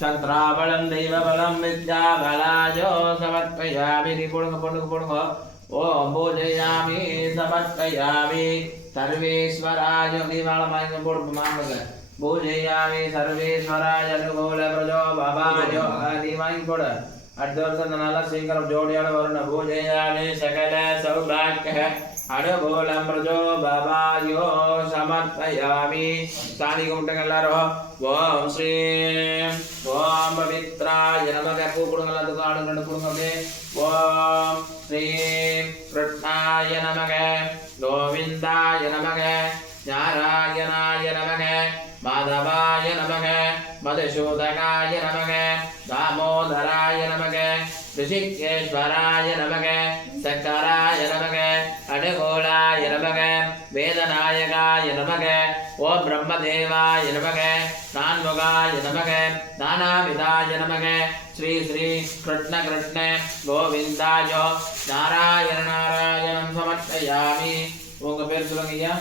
चंद्राबलं दैवबलं विद्याबलायो समर्पयामि पुणुग ओम पूजयामि समर्पयामि सर्वेश्वराय निवालमाय पुणुग पूजयामि सर्वेश्वराय अनुकूल प्रजो भवायो आदिवाय पुण अर्धवर्धनल सिंगर जोड़ियाल वरुण पूजयामि सकल सौभाग्य अनुकूलं प्रजो भवायो समर्पयामि सानी गुंटगल्लारो ओम श्री ओम पवित्राय नमः पूपुडंगला दुकान गंड पुडंगमे ओम श्री कृष्णाय नमः गोविंदाय नमः नारायणाय नमः माधवाय नमः मधुसूदनाय नमः दामोदराय नमः ऋषिकेश्वराय नमः सकराय नमः अनुकूलाय नमः वेदनायकाय नमः ओम ब्रह्मदेवाय नमः नान्मुखाय नमः नानाविधाय नमः श्री श्री कृष्ण कृष्ण गोविंदाय नारायण नारायणं समर्पयामि उंग पेर சொல்லுங்கய்யா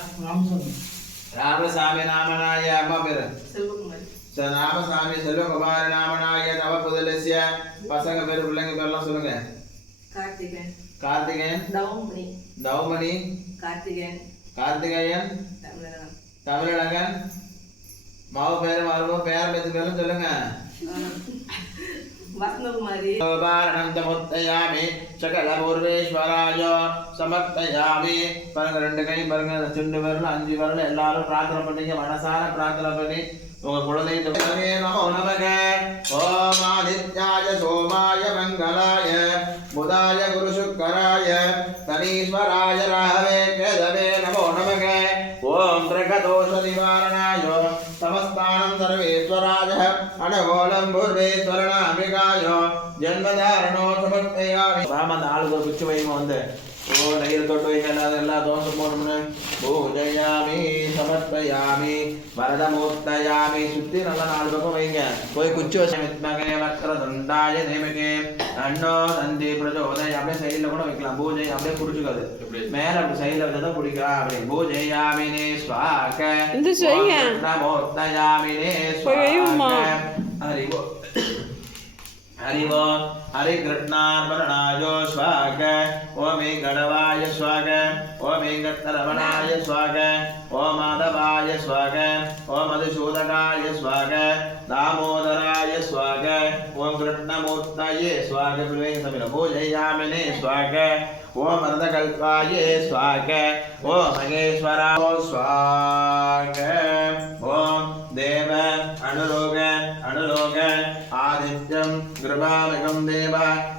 ராமசாமி நாமனாய அம்மா பேர் செல்வகுமார் ராமசாமி செல்வகுமார் நாமனாய தவ புதலசிய பசங்க பேர் பிள்ளைங்க பேர்லாம் சொல்லுங்க கார்த்திகேயன் கார்த்திகேயன் தவமணி கார்த்திகேயன் தமிழழகன் மாவு பேர் மருமக பேர் பேத்து பேரும் சொல்லுங்க வசந்தகுமாரி முத்தையாமி சகல பூர்வேஸ்வராய சமர்ப்பயாமி பாருங்க ரெண்டு கை பாருங்க ரெண்டு பேர்ல 5 பேர்ல எல்லாரும் பிரார்த்தனை பண்ணீங்க மனசார பிரார்த்தனை பண்ணி உங்க குழந்தைகிட்ட நமோ நமக ஓம் ஆதித்யாய சோமாய மங்களாய புதாய குரு சுக்கராய தனீஸ்வராய ராகவே கேதவே நமோ நமக ஓம் கிரகதோஷ நிவாரணாய समस्तानं सर्वेश्वराय अनगोलं पूर्वेश्वरनामिकाय जन्मधारणो समर्पयामि राम नालुगु कुच्चु वैम वंदे ओ नैर तोट्टु ಎಲ್ಲ ದೋಷ போணும்னு பூஜயாமி சமர்ப்பயாமி வரதமூர்த்தயாமி சுத்தி நல்ல 4 பக்கம் வைங்க போய் குச்சி வச்சு வித்மகே வக்ரதுண்டாய தேமகே அன்னோ தந்தி பிரஜோதய அப்படியே சைடுல கூட வைக்கலாம் பூஜை அப்படியே புடிச்சுக்காது மேல அப்படி சைடுல வச்சா புடிக்கலாம் அப்படி பூஜயாமினே ஸ்வாக இந்த செய்ய நமோர்த்தயாமினே ஸ்வாக ஹரிவோ हरिवो हरि कृष्णार्पणाय स्वाग ओम गणवाय स्वाग ओम गणरमणाय स्वाग ओम माधवाय स्वाग ओम मधुसूदनाय स्वाग दामोदराय स्वाग ओम कृष्णमूर्तये स्वाग पूजयामिने स्वाग ओम अर्धकल्पाय स्वाग ओम महेश्वराय स्वाग ओम देव अनुलोक आदित्यं कृपामिकं देव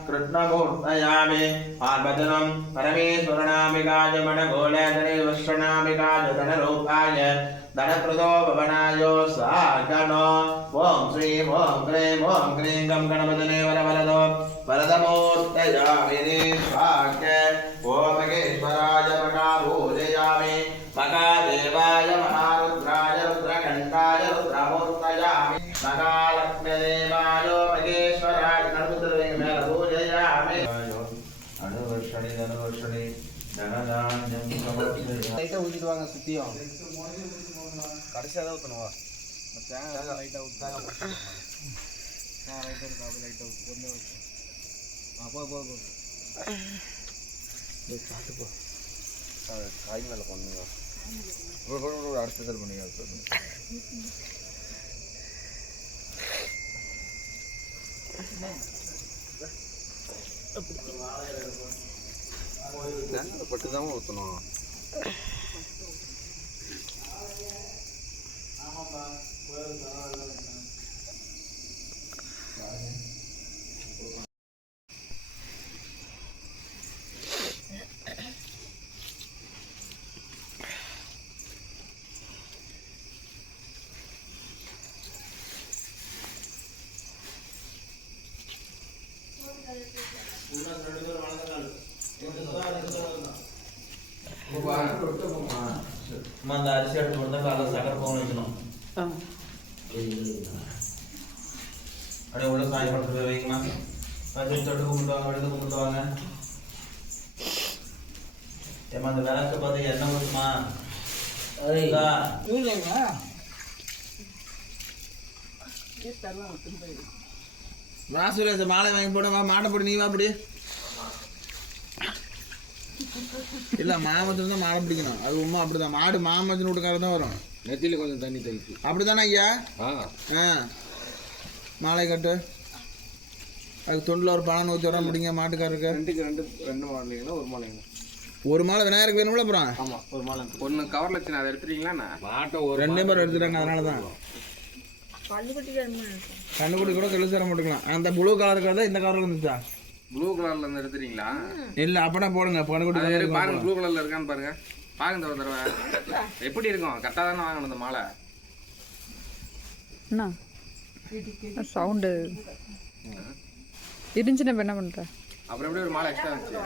कृष्णमूर्तयामि पार्वतीनं परमेश्वरनामिकाय मनगोलधरे वश्रनामिकाय धनरूपाय धनप्रदो भवनाय स्वागनो ओम श्री ओम क्रीं गं गणपतये वरवरदो वरदमूर्तयामिने स्वाग ओम महेश्वराय महाभूजयामि महादेवाय महारुद्राय रुद्रकण्ठाय रुद्रमूर्तयामि महालक्ष्मीदेवाय महेश्वराय गणपतये मेल पूजयामि अनुवर्षणि धनधान्यं समर्पयामि லைட்டா ஊத்திட்டு வாங்க சுத்தியும் கடைசியா தான் ஊத்தணுமா மச்சான் லைட்டா ஊத்தாங்க நான் லைட்டா இருக்கா லைட்டா ஒண்ணே போ டேய் பாத்து போ காய் மேல பண்ணுங்க ஒரு அடுத்த தடவை பண்ணுங்க பட்டுதான் ஊற்றணும் அந்த அரிசி எடுத்து கொடுத்தா காலைல சக்கரை போகணும் வைக்கணும் அப்படியே உள்ள சாய் படுத்து வைக்கலாம் வச்சு தொட்டு கும்பிட்டுவாங்க எடுத்து கும்பிட்டுவாங்க ஏமா அந்த விளக்கு பார்த்து எண்ணெய் ஊற்றுமா வா சுரேஷ் மாலை வாங்கி போட வா மாட்டை போடு நீ வா அப்படி இல்ல மாமச்சன் தான் மாலை பிடிக்கணும் அது உண்மை அப்படிதான் மாடு மாமச்சன் வீட்டுக்காரர் தான் வரும் நெத்தியில கொஞ்சம் தண்ணி தெளிச்சு அப்படிதானே ஐயா ஆ மாலை கட்டு அதுக்கு தொண்டில் ஒரு பணம் ஊற்றி விட முடியுங்க மாட்டுக்காரருக்கு ரெண்டுக்கு ரெண்டு மாலைங்களா ஒரு மாலைங்களா ஒரு மாலை விநாயகருக்கு வேணும்ல அப்புறம் ஆமாம் ஒரு மாலை ஒன்று கவரில் வச்சு அதை எடுத்துட்டீங்களா மாட்டை ஒரு ரெண்டே பேர் எடுத்துட்டாங்க அதனால தான் கண்ணுக்குட்டி கூட கெழுசார போட்டுக்கலாம் அந்த ப்ளூ கலர் தான் இந்த கலரில் இருந்துச்சா ப்ளூ கலர்ல இருந்து எடுத்துட்டீங்களா இல்லை அப்படின்னா போடுங்க கண்ணுக்குட்டி பாருங்க ப்ளூ கலர்ல இருக்கான்னு பாருங்க பாருங்க ஒரு தடவை எப்படி இருக்கும் கரெக்டாக தானே வாங்கணும் இந்த மாலை என்ன சவுண்டு இருந்துச்சுன்னா இப்போ என்ன பண்ணுற அப்புறம் எப்படி ஒரு மாலை எக்ஸ்ட்ரா வந்துச்சு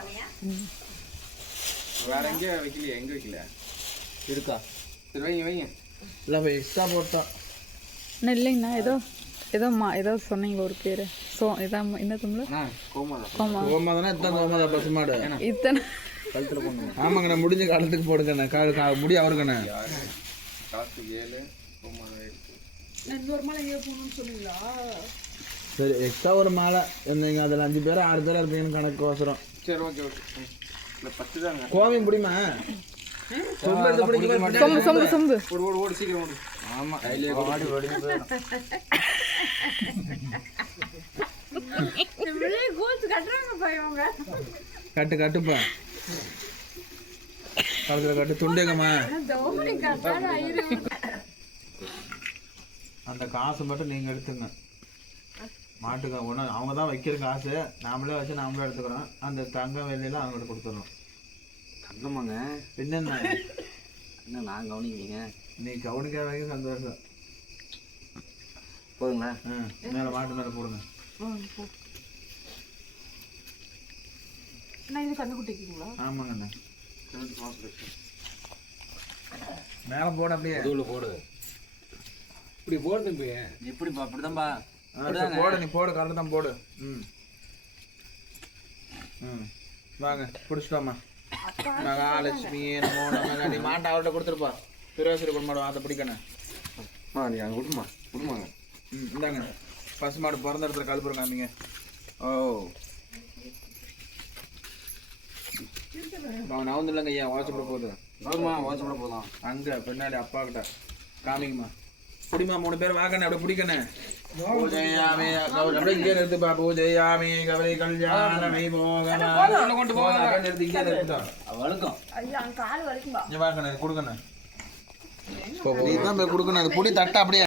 வேற எங்கேயும் வைக்கலையா எங்கே வைக்கல இருக்கா சரி வைங்க வைங்க இல்லை இப்போ எக்ஸ்ட்ரா போட்டோம் என்ன இல்லைங்கண்ணா ஏதோ சொன்னீங்க ஒரு பேர் இதான் என்ன தமிழ் கோமா கோமாதானே இத்தனை கோமாதா பசுமாடு இத்தனை கழுத்தில் போடணும் ஆமாங்கண்ணா முடிஞ்ச காலத்துக்கு போடுங்கண்ணே முடி அவருங்கண்ணே காலத்துக்கு 7 கோமாதா சரி எக்ஸ்ட்ரா ஒரு மாலை நீங்கள் அதில் 5 பேர் 6 பேர் இருப்பீங்கன்னு கணக்கு அவசரம் சரி ஓகே ஓகே இல்லை 10 தாங்க கோவியம் பிடிமா சொம்பு எடுத்து பிடிக்குமா சொம்பு ஓடு சீக்கிரம் ஓடு ஆமாம் கையிலே ஓடி ஓடி கட்டுப்பா கழுத்துல கட்டு துண்டேங்கம்மா அந்த காசு மட்டும் நீங்கள் எடுத்துங்க மாட்டுக்கு ஒன்று அவங்க தான் வைக்கிற காசு நாமளே வச்சு நாமளே எடுத்துக்கிறோம் அந்த தங்கம் வெள்ளையெல்லாம் அவங்கள்ட்ட கொடுத்துட்றோம் தங்கமாங்க என்னென்ன என்ன நான் கவனிக்கிறீங்க நீ கவனிக்காத வரைக்கும் சந்தோஷம் போதுங்களா மேலே மாட்டு மேலே போடுங்க ஆமாங்கண்ணா மேலே போட அப்படியே போடு இப்படி போடு தம்பி எப்படிப்பா அப்படிதான்பா போடு நீ போடு கரெக்டாக தான் போடு வாங்க பிடிச்சிட்டோம்மா மகாலட்சுமி நமோ நம நீ மாட்டை அவர்கிட்ட கொடுத்துருப்பா பிரோசரி மாடு அதை பிடிக்கணும் நீ அங்கே விடுமாங்க இந்தாங்க பசு மாடு பிறந்த இடத்துல கழுப்புறம் காமிங்க அவன் நவந்துலங்க ஐயா வாட்சப்பட போகுது வாட்சப்பட போதும் அங்கே பின்னாடி அப்பா கிட்ட காமிங்கம்மா பிடிமா 3 பேர் வாங்கண்ணே அப்படியே பிடிக்கண்ணே பூஜையாமே அப்படியே இங்கே நிறுத்துப்பா பூஜையாமே கவலை கல்யாணமை போகலாம் கொண்டு போக நிறுத்தி இங்கே நிறுத்துட்டோம் வழுக்கும் வாங்கண்ணே கொடுக்கண்ணே நீ தான் போய் கொடுக்கணும் அது புடி தட்டை அப்படியே